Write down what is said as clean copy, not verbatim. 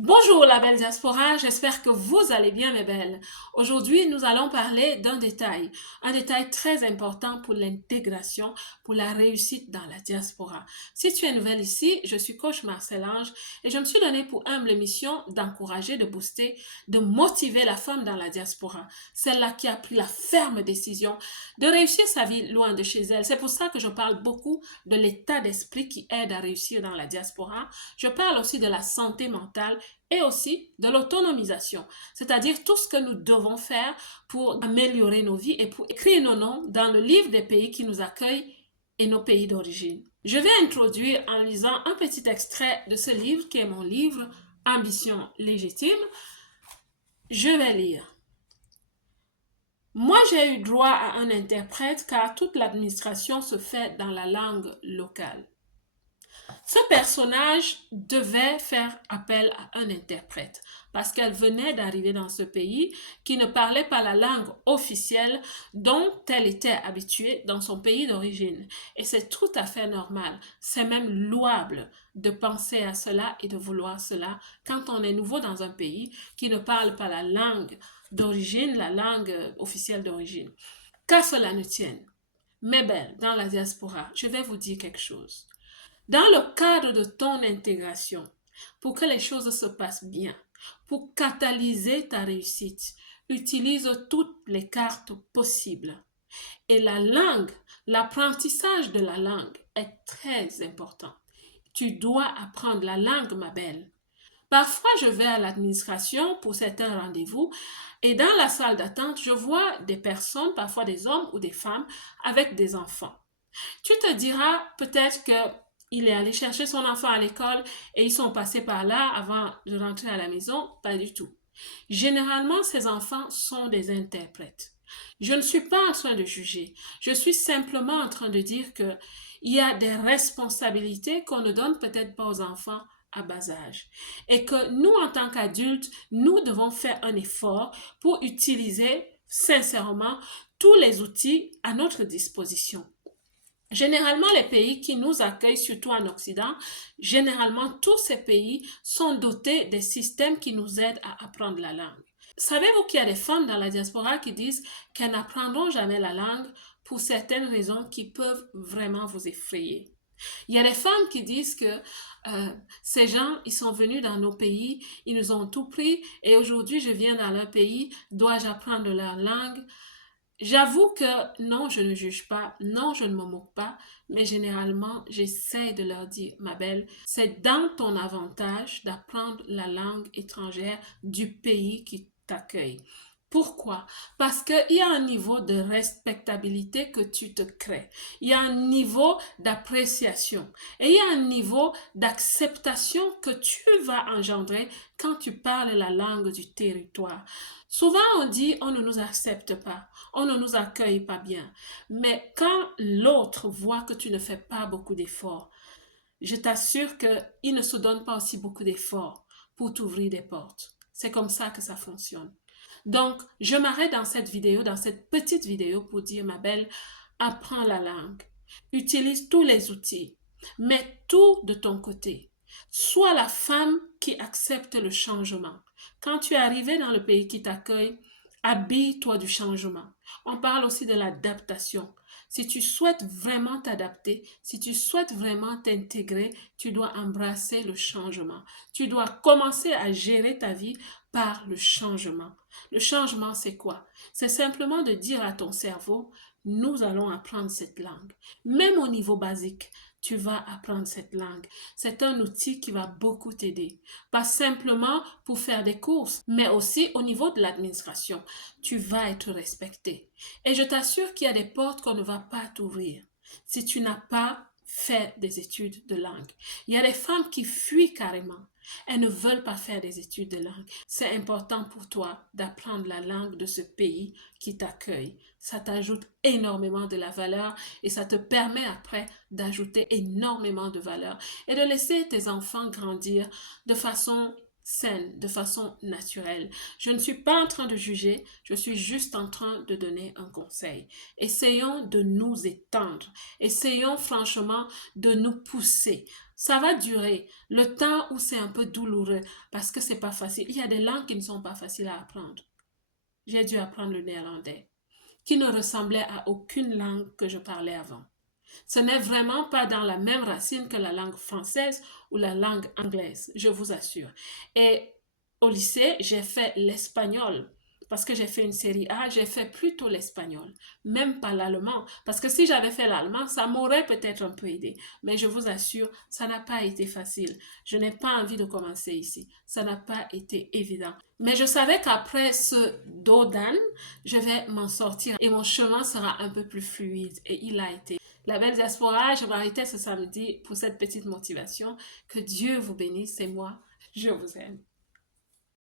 Bonjour la belle diaspora, j'espère que vous allez bien mes belles. Aujourd'hui, nous allons parler un détail très important pour l'intégration, pour la réussite dans la diaspora. Si tu es nouvelle ici, je suis coach Marcel Ange et je me suis donné pour humble mission d'encourager, de booster, de motiver la femme dans la diaspora, celle-là qui a pris la ferme décision de réussir sa vie loin de chez elle. C'est pour ça que je parle beaucoup de l'état d'esprit qui aide à réussir dans la diaspora. Je parle aussi de la santé mentale et aussi de l'autonomisation, c'est-à-dire tout ce que nous devons faire pour améliorer nos vies et pour écrire nos noms dans le livre des pays qui nous accueillent et nos pays d'origine. Je vais introduire en lisant un petit extrait de ce livre qui est mon livre Ambition légitime. Je vais lire. Moi, j'ai eu droit à un interprète car toute l'administration se fait dans la langue locale. Ce personnage devait faire appel à un interprète parce qu'elle venait d'arriver dans ce pays qui ne parlait pas la langue officielle dont elle était habituée dans son pays d'origine. Et c'est tout à fait normal, c'est même louable de penser à cela et de vouloir cela quand on est nouveau dans un pays qui ne parle pas la langue d'origine, la langue officielle d'origine. Qu'à cela ne tienne, mes belles, dans la diaspora, je vais vous dire quelque chose. Dans le cadre de ton intégration, pour que les choses se passent bien, pour catalyser ta réussite, utilise toutes les cartes possibles. Et la langue, l'apprentissage de la langue est très important. Tu dois apprendre la langue, ma belle. Parfois, je vais à l'administration pour certains rendez-vous et dans la salle d'attente, je vois des personnes, parfois des hommes ou des femmes, avec des enfants. Tu te diras peut-être que il est allé chercher son enfant à l'école et ils sont passés par là avant de rentrer à la maison. Pas du tout. Généralement, ces enfants sont des interprètes. Je ne suis pas en train de juger. Je suis simplement en train de dire que il y a des responsabilités qu'on ne donne peut-être pas aux enfants à bas âge. Et que nous, en tant qu'adultes, nous devons faire un effort pour utiliser sincèrement tous les outils à notre disposition. Généralement, les pays qui nous accueillent, surtout en Occident, généralement, tous ces pays sont dotés des systèmes qui nous aident à apprendre la langue. Savez-vous qu'il y a des femmes dans la diaspora qui disent qu'elles n'apprendront jamais la langue pour certaines raisons qui peuvent vraiment vous effrayer? Il y a des femmes qui disent que ces gens, ils sont venus dans nos pays, ils nous ont tout pris et aujourd'hui je viens dans leur pays, dois-je apprendre leur langue? J'avoue que non, je ne juge pas, non, je ne me moque pas, mais généralement, j'essaie de leur dire, ma belle, c'est dans ton avantage d'apprendre la langue étrangère du pays qui t'accueille. Pourquoi? Parce qu'il y a un niveau de respectabilité que tu te crées. Il y a un niveau d'appréciation. Et il y a un niveau d'acceptation que tu vas engendrer quand tu parles la langue du territoire. Souvent, on dit, on ne nous accepte pas, on ne nous accueille pas bien. Mais quand l'autre voit que tu ne fais pas beaucoup d'efforts, je t'assure qu'il ne se donne pas aussi beaucoup d'efforts pour t'ouvrir des portes. C'est comme ça que ça fonctionne. Donc, je m'arrête dans cette vidéo, dans cette petite vidéo pour dire, ma belle, apprends la langue, utilise tous les outils, mets tout de ton côté. Sois la femme qui accepte le changement. Quand tu es arrivé dans le pays qui t'accueille, habille-toi du changement. On parle aussi de l'adaptation. Si tu souhaites vraiment t'adapter, si tu souhaites vraiment t'intégrer, tu dois embrasser le changement. Tu dois commencer à gérer ta vie par le changement. Le changement, c'est quoi? C'est simplement de dire à ton cerveau, nous allons apprendre cette langue. Même au niveau basique, tu vas apprendre cette langue. C'est un outil qui va beaucoup t'aider. Pas simplement pour faire des courses, mais aussi au niveau de l'administration. Tu vas être respecté. Et je t'assure qu'il y a des portes qu'on ne va pas t'ouvrir si tu n'as pas fait des études de langue. Il y a des femmes qui fuient carrément. Elles ne veulent pas faire des études de langue. C'est important pour toi d'apprendre la langue de ce pays qui t'accueille. Ça t'ajoute énormément de la valeur et ça te permet après d'ajouter énormément de valeur et de laisser tes enfants grandir de façon saine, de façon naturelle. Je ne suis pas en train de juger, je suis juste en train de donner un conseil. Essayons de nous étendre. Essayons franchement de nous pousser. Ça va durer le temps où c'est un peu douloureux parce que c'est pas facile. Il y a des langues qui ne sont pas faciles à apprendre. J'ai dû apprendre le néerlandais, qui ne ressemblait à aucune langue que je parlais avant. Ce n'est vraiment pas dans la même racine que la langue française ou la langue anglaise, je vous assure. Et au lycée, j'ai fait l'espagnol. Parce que j'ai fait une série A, j'ai fait plutôt l'espagnol, même pas l'allemand. Parce que si j'avais fait l'allemand, ça m'aurait peut-être un peu aidé. Mais je vous assure, ça n'a pas été facile. Je n'ai pas envie de commencer ici. Ça n'a pas été évident. Mais je savais qu'après ce dos d'âne, je vais m'en sortir et mon chemin sera un peu plus fluide. Et il a été. La belle diaspora, je m'arrêtais ce samedi pour cette petite motivation. Que Dieu vous bénisse et moi, je vous aime.